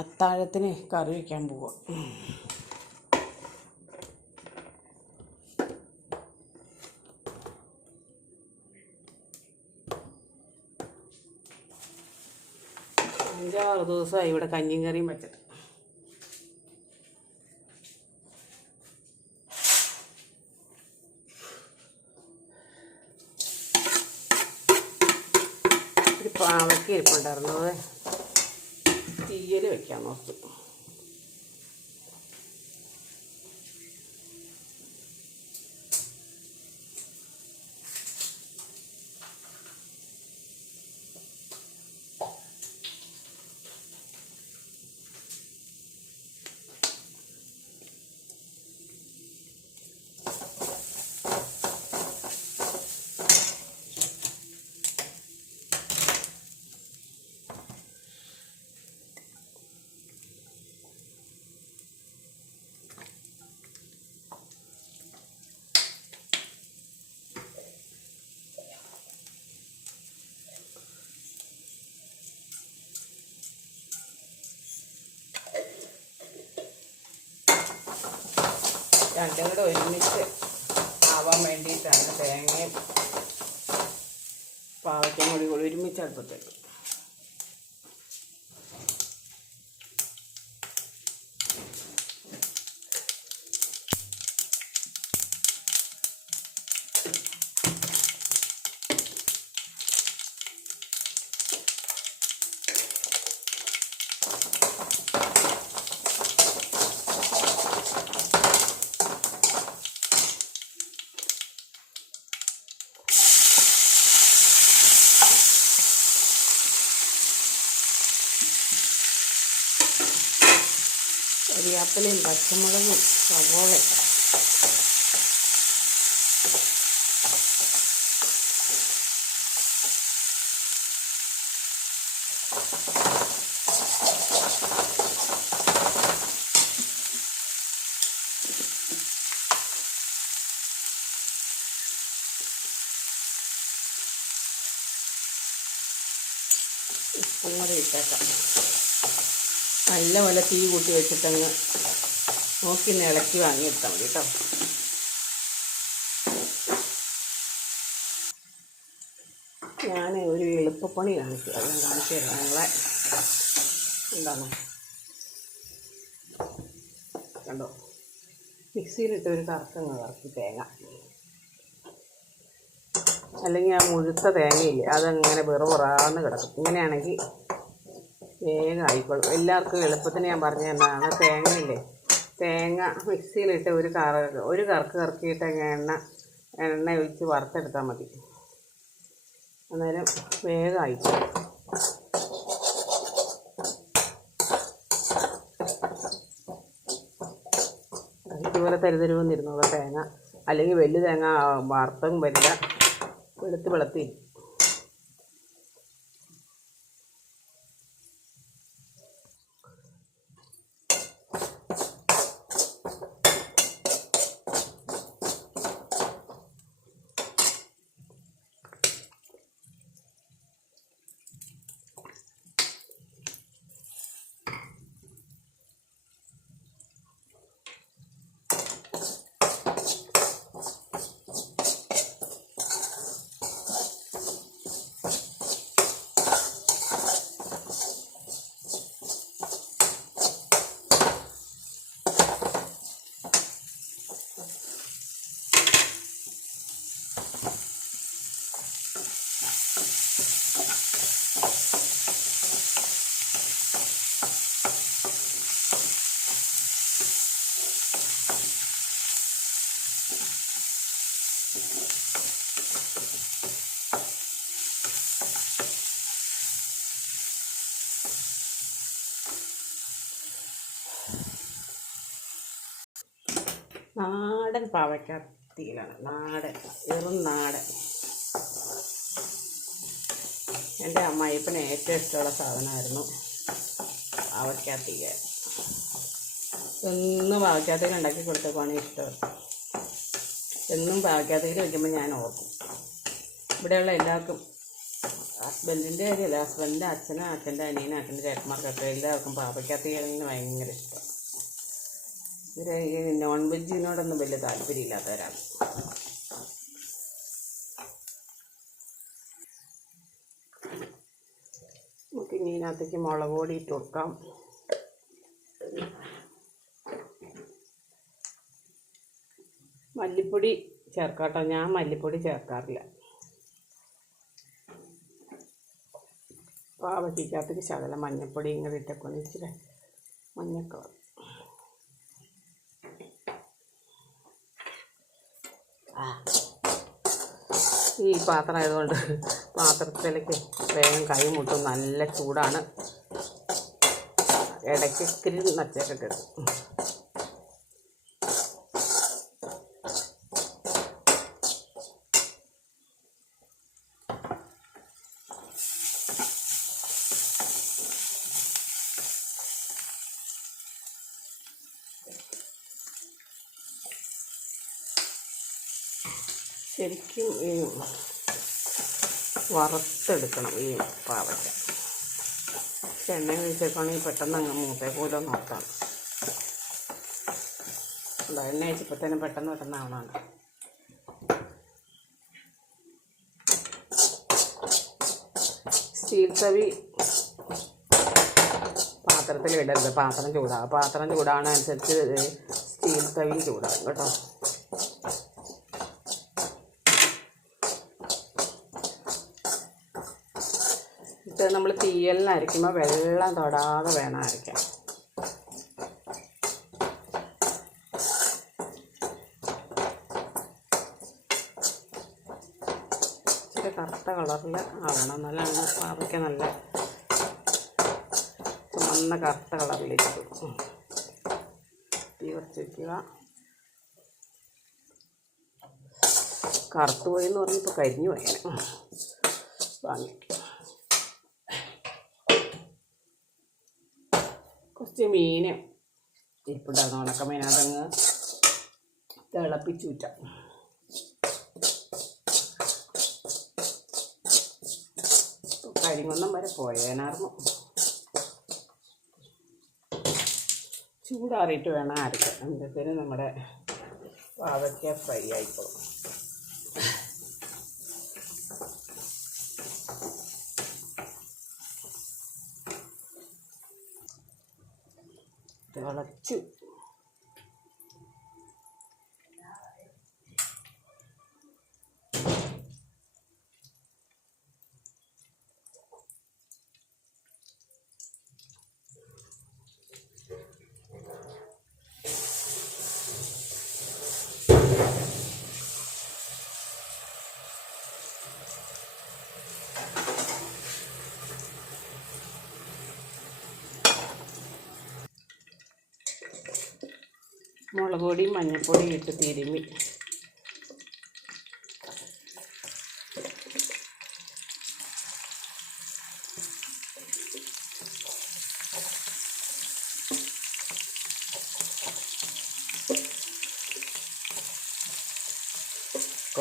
അത്താഴത്തിന് കറി വയ്ക്കാൻ പോവാം. അഞ്ചാറ് ദിവസമായി ഇവിടെ കഞ്ഞിയും കറിയും വെച്ചിട്ട്. പാവയ്ക്ക് ഇരിപ്പുണ്ടായിരുന്നു. അത് തീയൽ വെക്കാൻ നോക്കി രണ്ടും കൂടെ ഒരുമിച്ച് ആവാൻ വേണ്ടിയിട്ടാണ് തേങ്ങയും പാവയ്ക്കും കൂടി കൂടി ഒരുമിച്ച് അടുപ്പത്തേക്ക് കരിയാപ്പിലയും പച്ചമുളകും സവോളയും ഉപ്പും കൂടി ഇട്ടേക്കാം. നല്ലപോലെ തീ കൂട്ടി വെച്ചിട്ടങ്ങ് നോക്കി ഒന്ന് ഇളക്കി വാങ്ങിയെടുത്താൽ മതി കേട്ടോ. ഞാൻ ഒരു എളുപ്പപ്പണി കാണിച്ചു. അത് ഞാൻ കാണിച്ചു തരാം. ഞങ്ങളെ എന്താണ്? കണ്ടോ? മിക്സിയിലിട്ട് ഒരു കറക്കങ്ങ് കറക്കി തേങ്ങ. അല്ലെങ്കിൽ ആ മുഴുത്ത തേങ്ങയില്ലേ അതങ്ങനെ വെറുപെറാന്ന് കിടക്കും. ഇങ്ങനെയാണെങ്കിൽ വേഗം ആയിക്കോളും എല്ലാവർക്കും എളുപ്പത്തിന് ഞാൻ പറഞ്ഞു തന്നതാണ് തേങ്ങയില്ലേ? തേങ്ങ മിക്സിയിലിട്ട് ഒരു കറ ഒരു കറക്ക് കറക്കിയിട്ട് എണ്ണ എണ്ണ ഒഴിച്ച് വറുത്തെടുത്താൽ മതി. അന്നേരം വേഗം ആയിക്കോളും ഇതുപോലെ തരുതരുവെന്നിരുന്നോളൂ തേങ്ങ. അല്ലെങ്കിൽ വലിയ തേങ്ങ വറുത്തും വരില്ല. വെളുത്ത് വെളുത്തി നാടൻ പാവയ്ക്കാത്തിയിലാണ് നാടൻ വെറും നാടൻ. എന്റെ അമ്മായിപ്പന് ഏറ്റവും ഇഷ്ടമുള്ള സാധനമായിരുന്നു പാവയ്ക്കാത്തിക എന്നും പാവയ്ക്കാത്തിയിൽ ഉണ്ടാക്കി കൊടുത്തപ്പോഴാണ് ഇഷ്ടം. എന്നും പാവയ്ക്കാത്തിയിൽ വയ്ക്കുമ്പോൾ ഞാൻ ഓർക്കും. ഇവിടെയുള്ള എല്ലാവർക്കും ഹസ്ബൻഡിന്റെ കാര്യമല്ല ഹസ്ബൻഡിന്റെ അച്ഛനും അച്ഛന്റെ അനിയനും അച്ഛന്റെ ചേട്ടന്മാർക്കൊക്കെ എല്ലാവർക്കും പാവയ്ക്കാത്ത ഭയങ്കര ഇഷ്ടം. ഇവർ ഈ നോൺ വെജിനോടൊന്നും വലിയ താല്പര്യമില്ലാത്തവരാണ്. നമുക്ക് ഇനി ഇതിനകത്തേക്ക് മുളക് പൊടി ഇട്ട് കൊടുക്കാം. മല്ലിപ്പൊടി ചേർക്കാട്ടോ. ഞാൻ മല്ലിപ്പൊടി ചേർക്കാറില്ല. പാവയ്ക്കകത്തേക്ക് ശകലം മഞ്ഞൾപ്പൊടി ഇങ്ങനെ ഇട്ടൊക്കെ ഇച്ചിരി ആ ഈ പാത്രം ആയതുകൊണ്ട് പാത്രത്തിലേക്ക് വേഗം കൈ മുട്ടും. നല്ല ചൂടാണ്. ഇടയ്ക്ക് ഇത്തിരി നച്ചൊക്കെ വറുത്തെടുക്കണം ഈ പാവയ്ക്ക. എണ്ണ ഒഴിച്ചേക്കാണെങ്കിൽ പെട്ടെന്ന് അങ്ങ് മൂത്തേ പോലും നോക്കാം. എണ്ണ ഒഴിച്ചപ്പോൾ തന്നെ പെട്ടെന്ന് പെട്ടെന്ന് ആവണമാണ് സ്റ്റീൽ തവി പാത്രത്തിൽ ഇടരുത്. പാത്രം ചൂടാകും പാത്രം ചൂടാവണ അനുസരിച്ച് സ്റ്റീൽ തവി ചൂടാകും കേട്ടോ. ഇത് നമ്മൾ തീയലിന് അരയ്ക്കുമ്പോൾ വെള്ളം തൊടാതെ വേണം അരയ്ക്കാൻ. ഇച്ചിരി കറുത്ത കളറിൽ ആവണം. നല്ല പാവയ്ക്ക നല്ല ചുമന്ന കറുത്ത കളറിലേക്ക് തീ കുറച്ച് വയ്ക്കുക കറുത്തു പോയി എന്ന് പറഞ്ഞപ്പോൾ കരിഞ്ഞു പോയേനെ. വാങ്ങി കുറച്ച് മീൻ ഇരിപ്പുണ്ടായിരുന്നു ഉണക്കമീൻ അതങ്ങ് തിളപ്പിച്ചൂറ്റ. കരിങ്ങൊന്നും വരെ പോയേനായിരുന്നു. ചൂടാറിയിട്ട് വേണം അരക്കാൻ അന്നത്തേന് നമ്മുടെ പാവയ്ക്ക ഫ്രൈ ആയിക്കോളും. തിളച്ചു മുളക് പൊടിയും മഞ്ഞൾപ്പൊടിയും ഇട്ട് തിരുമി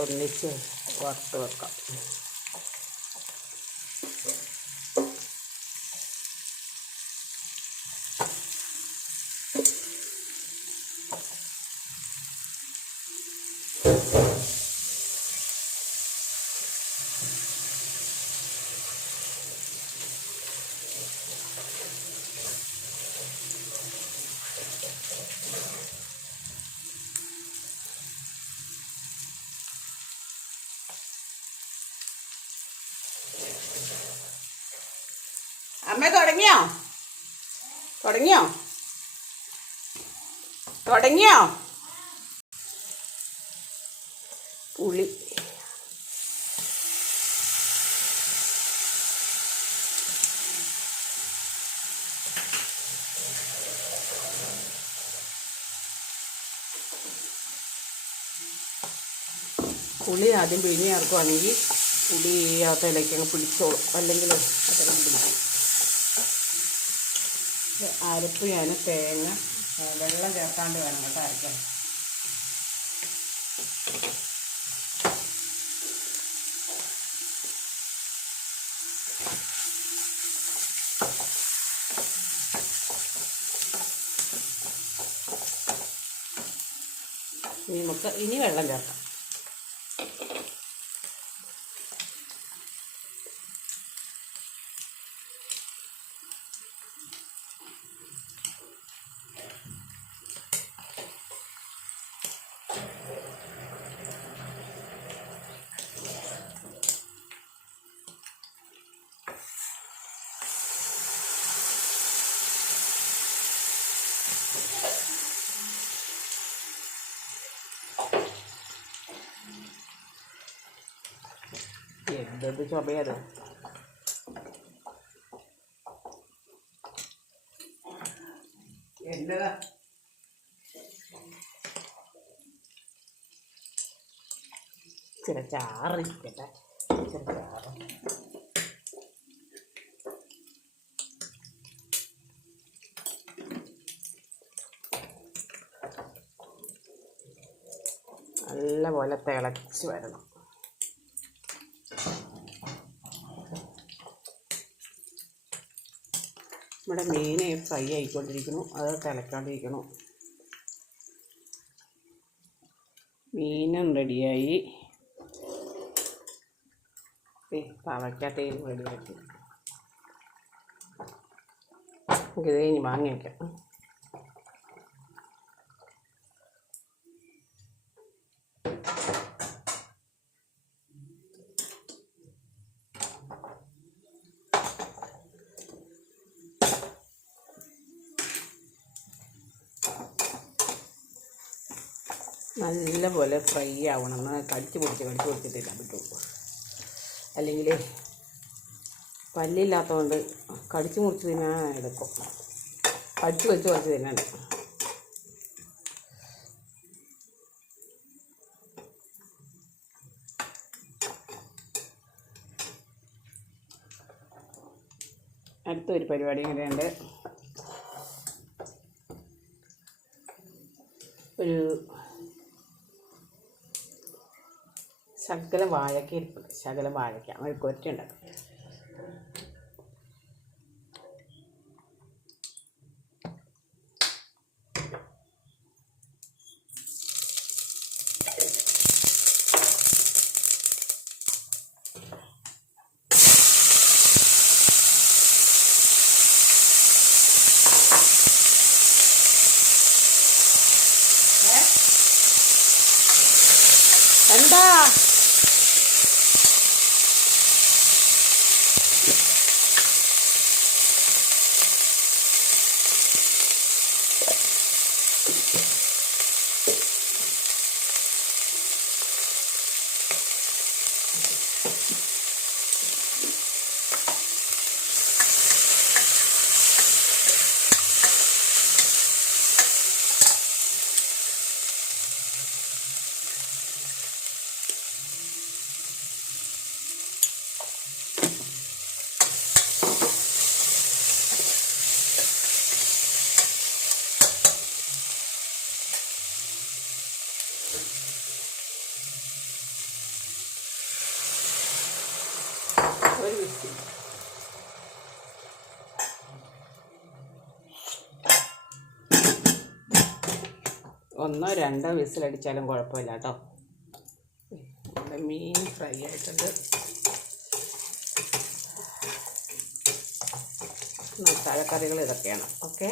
ഒന്നിച്ച് വറുത്ത് വെക്കാം. അമ്മ തുടങ്ങിയോ? തുടങ്ങിയോ? തുടങ്ങിയോ? പുളി. പുളി ആദ്യം പിഴിഞ്ഞ് ചേർക്കുവാണെങ്കിൽ പുളി അകത്തേലേക്ക് അങ്ങ് പിടിച്ചോളും. അല്ലെങ്കിൽ അതെല്ലാം പിടിക്കും അരപ്പ് ഞാൻ തേങ്ങ വെള്ളം ചേർക്കാണ്ട് വേണം കേട്ടോ അരയ്ക്കാൻ. നമുക്ക് ഇനി വെള്ളം ചേർക്കാം. എന്ത് ചുമയത് എന്നതാ ഇച്ചിരി ചാറിരിക്കട്ടെ ഇച്ചിരി ചാറ് നല്ല പോലെ തിളച്ച് വരണം നമ്മുടെ മീൻ ഫ്രൈ ആയിക്കൊണ്ടിരിക്കുന്നു. അത് തിളക്കാണ്ടിരിക്കണം. മീനും റെഡിയായി തവയ്ക്കത്തേലും റെഡിയാക്കി ഇത് കഴിഞ്ഞ് വാങ്ങി വയ്ക്കാം നല്ലപോലെ ഫ്രൈ ആവണം. എന്നാൽ കടിച്ച് പൊടിച്ച് കടിച്ച് പൊടിച്ചിട്ടില്ല പറ്റുള്ളൂ. അല്ലെങ്കിൽ പല്ലില്ലാത്തതുകൊണ്ട് കടിച്ച് മുറിച്ച് തിന്നാൻ എടുക്കും. കടിച്ച് വെച്ച് കുറച്ച് തിന്നാൻ അടുത്തൊരു പരിപാടി ഇങ്ങനെയുണ്ട്. ഒരു ശകലം വാഴയ്ക്ക ഇരിപ്പുണ്ട്. ശകലം വാഴയ്ക്ക. മെഴുക്കുവരട്ടി ഉണ്ടാക്കും എന്താ? ഒന്നോ രണ്ടോ വിസിലടിച്ചാലും കുഴപ്പമില്ല കേട്ടോ. മീൻ ഫ്രൈ ആയിട്ടുണ്ട്. മസാലക്കറികൾ ഇതൊക്കെയാണ്. ഓക്കെ?